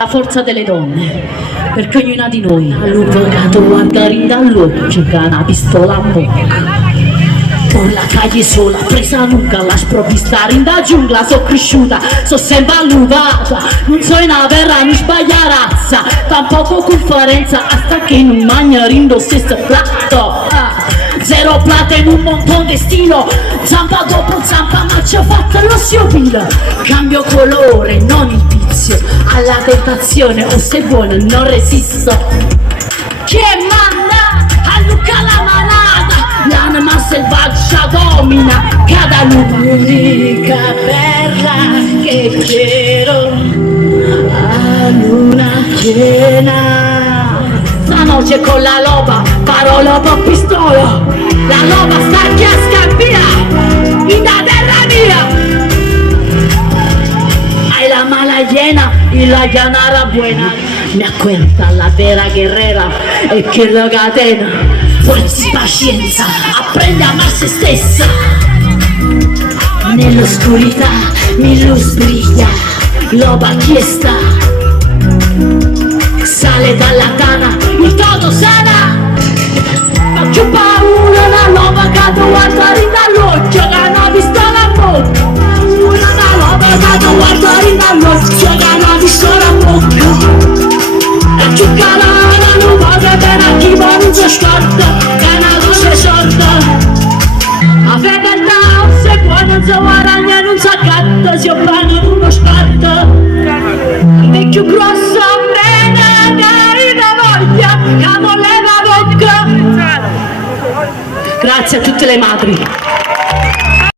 La forza delle donne, perché ognuna di noi ha l'avvocato guardare dall'occhio che ha una pistola a bocca. Por la calle sola, presa nunca, la sprovvista in da giungla, so cresciuta, so sempre alluvata, non so una verra, non sbaglia razza, tampoco conferenza, hasta che non mangia rindo stesso piatto. Zero plata in un montone di stilo, zampa dopo zampa, ma ci ho fatto lo sciopilo. Cambio colore, non il vizio, alla tentazione, o se buono non resisto. Che manda a Luca la manata, l'anima selvaggia domina, cada l'unica perla che quiero a luna piena. Stanotte con la loba, parola per pistola, la loba sta che scappia, in da terra mia. Hai la mala llena y la llanara buena, me cuenta la vera guerrera e che la catena, forza e pazienza, apprende a amare se stessa. Nell'oscurità mi luz brilla, loba chiesta, sale dalla tana, il todo sana. Faccio paura una loba che tu guardare dall'occhio, che una pistola a bocca. Una loba che tu guardare dall'occhio, che una pistola a bocca. E più calata non va bene a chi non si scorda, che una voce sorda. A fedeltà se può non si guadagna, non si accatta, si obbana uno scarta. Il vecchio grosso bene, da voglia, che voleva bocca. Grazie a tutte le madri.